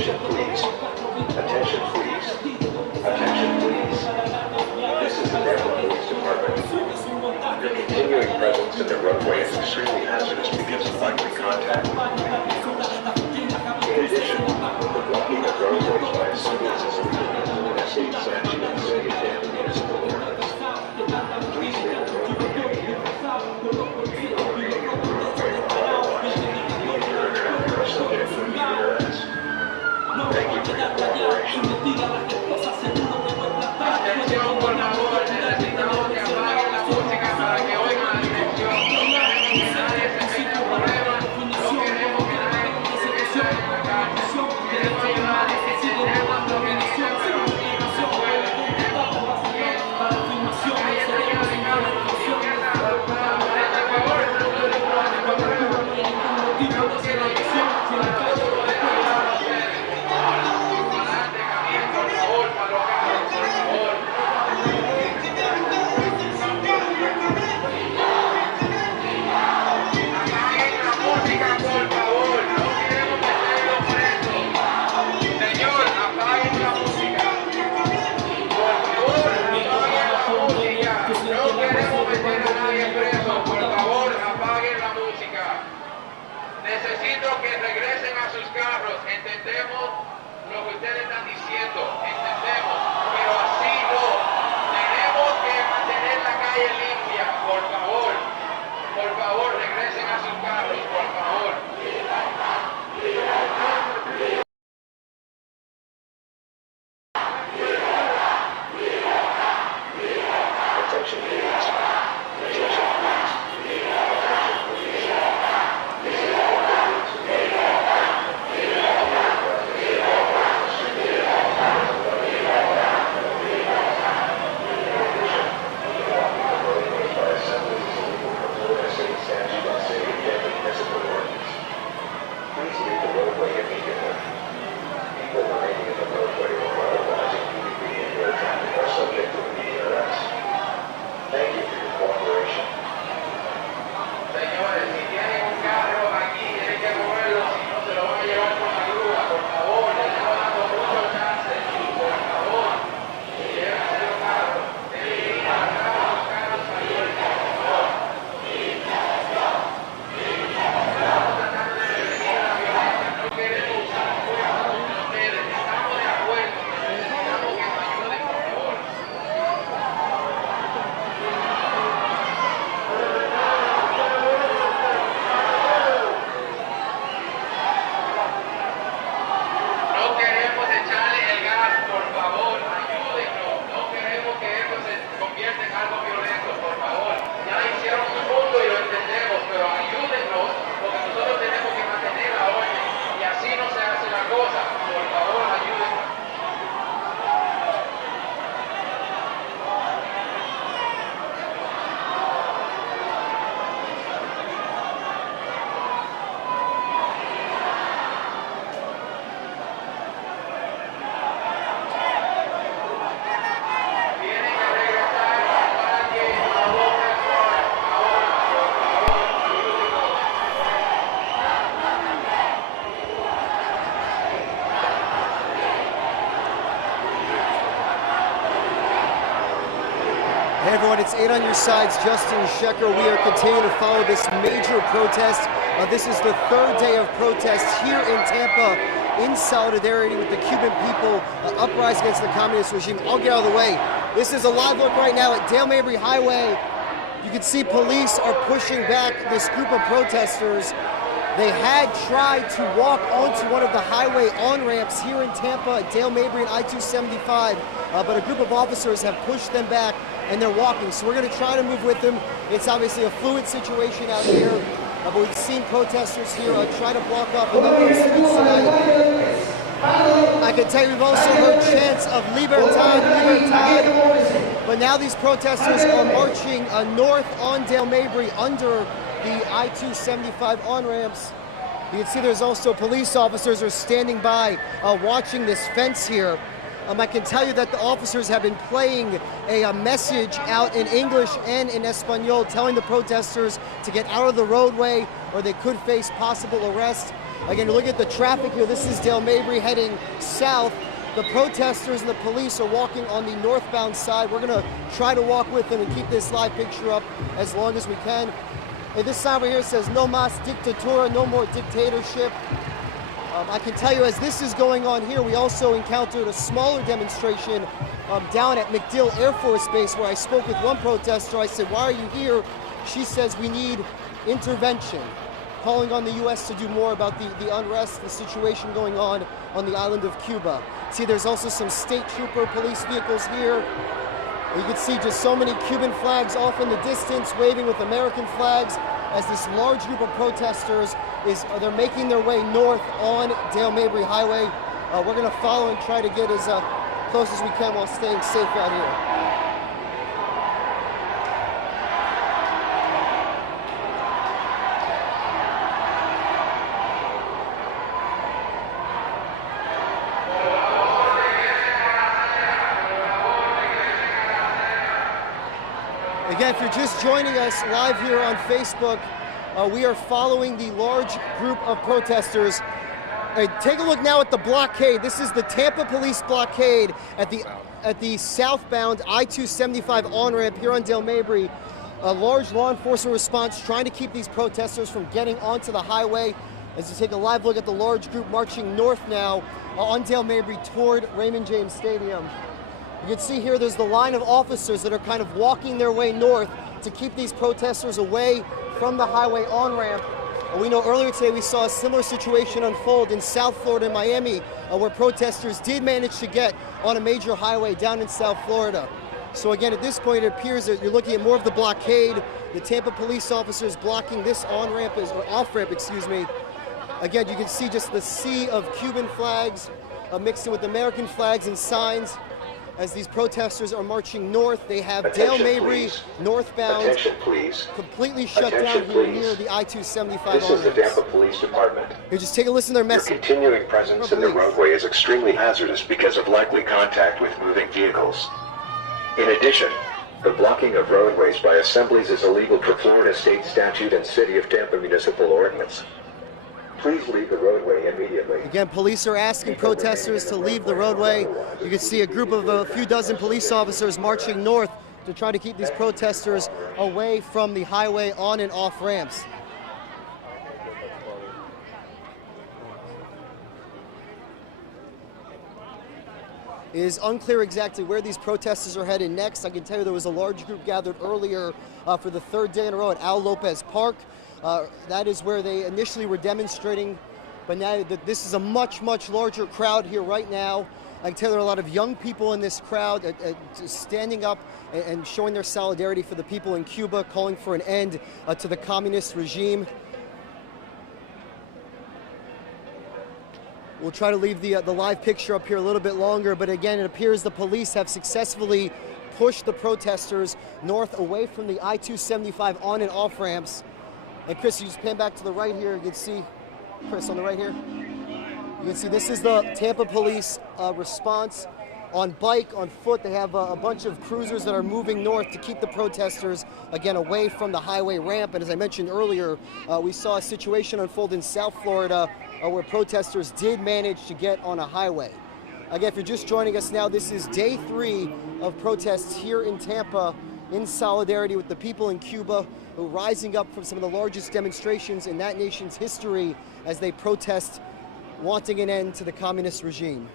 Attention please. Attention please. Attention please. This is the Tampa Police Department. Your continuing presence in the roadway is extremely hazardous because of likely contact with moving vehicles. In addition, the blocking of roadways by civilians is illegal under the state statute of the City of Tampa Municipal Ordinance. Please leave the roadway immediately. Be operating in the roadway otherwise, you and your traffic are subject to immediate arrest. Thank you for your cooperation. Atención, por favor, necesitamos que apaguen la música para que oigan la dirección. No queremos que nadie se meta en problemas. No queremos que nadie se meta en la calle. Queremos ayudar y entendemos lo que dicen, pero aquí no se puede. Necesito que regresen a sus carros. Entendemos lo que ustedes están diciendo. Entendemos. Pero así no. Tenemos que mantener la calle limpia. Por favor. Por favor, regresen a sus carros. Por favor. Attention please. Attention please. Señores, si tienen un carro aquí, tienen que moverlo, si no se lo van a llevar con la grúa. Por favor, les estamos dando mucho chance. Por favor, llévense los carros. Tienen que ir acá a los carros mayores, por favor. Estamos tratando de prevenir la violencia. No queremos usar fuerza contra ustedes. Estamos de acuerdo. Necesitamos que nos ayuden, por favor. No queremos echarle el gas, por favor, ayúdennos. No queremos que esto se convierta en algo violento, por favor. Ya hicieron un punto y lo entendemos, pero ayúdennos porque nosotros tenemos que mantener la orden y así no se hace la cosa. Por favor, ayúdennos. Tienen que regresar para que la boca ahora, por favor, ayúdennos. Hey everyone, it's 8 on your sides, Justin Shecker. We are continuing to follow this major protest. This is the third day of protests here in Tampa in solidarity with the Cuban people uprising against the communist regime. I'll get out of the way. This is a live look right now at Dale Mabry Highway. You can see police are pushing back this group of protesters. They had tried to walk onto one of the highway on-ramps here in Tampa at Dale Mabry and I-275, but a group of officers have pushed them back and they're walking. So we're going to try to move with them. It's obviously a fluid situation out here, but we've seen protesters here try to block off a number of streets tonight. I can tell you we've also heard chants of Libertad, Libertad, but now these protesters are marching north on Dale Mabry under the I-275 on-ramps. You can see there's also police officers are standing by watching this fence here. I can tell you that the officers have been playing a message out in English and in Espanol telling the protesters to get out of the roadway or they could face possible arrest. Again, look at the traffic here. This is Dale Mabry heading south. The protesters and the police are walking on the northbound side. We're gonna try to walk with them and keep this live picture up as long as we can. And this sign over here says, "No más dictadura," no more dictatorship. I can tell you, as this is going on here, we also encountered a smaller demonstration down at MacDill Air Force Base, where I spoke with one protester. I said, "Why are you here?" She says, "We need intervention," calling on the U.S. to do more about the unrest, the situation going on the island of Cuba. See, there's also some state trooper police vehicles here. You can see just so many Cuban flags off in the distance, waving with American flags, as this large group of protesters they're making their way north on Dale Mabry Highway. We're going to follow and try to get as close as we can while staying safe out here. Again, if you're just joining us live here on Facebook, we are following the large group of protesters. Take a look now at the blockade. This is the Tampa police blockade at the southbound I-275 on-ramp here on Dale Mabry. A large law enforcement response trying to keep these protesters from getting onto the highway. As you take a live look at the large group marching north now on Dale Mabry toward Raymond James Stadium. You can see here there's the line of officers that are kind of walking their way north to keep these protesters away from the highway on-ramp. We know earlier today we saw a similar situation unfold in South Florida and Miami, where protesters did manage to get on a major highway down in South Florida. So again, at this point, it appears that you're looking at more of the blockade. The Tampa police officers blocking this on-ramp, or off-ramp, excuse me. Again, you can see just the sea of Cuban flags mixed in with American flags and signs. As these protesters are marching north, they have Dale Mabry northbound completely shut down here near the I-275. This is the Tampa Police Department. Here, just take a listen to their message. Your continuing presence in the roadway is extremely hazardous because of likely contact with moving vehicles. In addition, the blocking of roadways by assemblies is illegal per Florida state statute and City of Tampa municipal ordinance. Please leave the roadway immediately. Again, police are asking protesters to leave the roadway. You can see a group of a few dozen police officers marching north to try to keep these protesters away from the highway on and off ramps. It is unclear exactly where these protesters are headed next. I can tell you there was a large group gathered earlier for the third day in a row at Al Lopez Park. That is where they initially were demonstrating, but now this is a much, much larger crowd here right now. I can tell there are a lot of young people in this crowd standing up and showing their solidarity for the people in Cuba, calling for an end to the communist regime. We'll try to leave the live picture up here a little bit longer, but again, it appears the police have successfully pushed the protesters north away from the I-275 on and off ramps. And Chris, you just pan back to the right here. You can see, Chris, on the right here. You can see this is the Tampa police response on bike, on foot. They have a bunch of cruisers that are moving north to keep the protesters, again, away from the highway ramp. And as I mentioned earlier, we saw a situation unfold in South Florida where protesters did manage to get on a highway. Again, if you're just joining us now, this is day 3 of protests here in Tampa in solidarity with the people in Cuba who are rising up from some of the largest demonstrations in that nation's history as they protest wanting an end to the communist regime.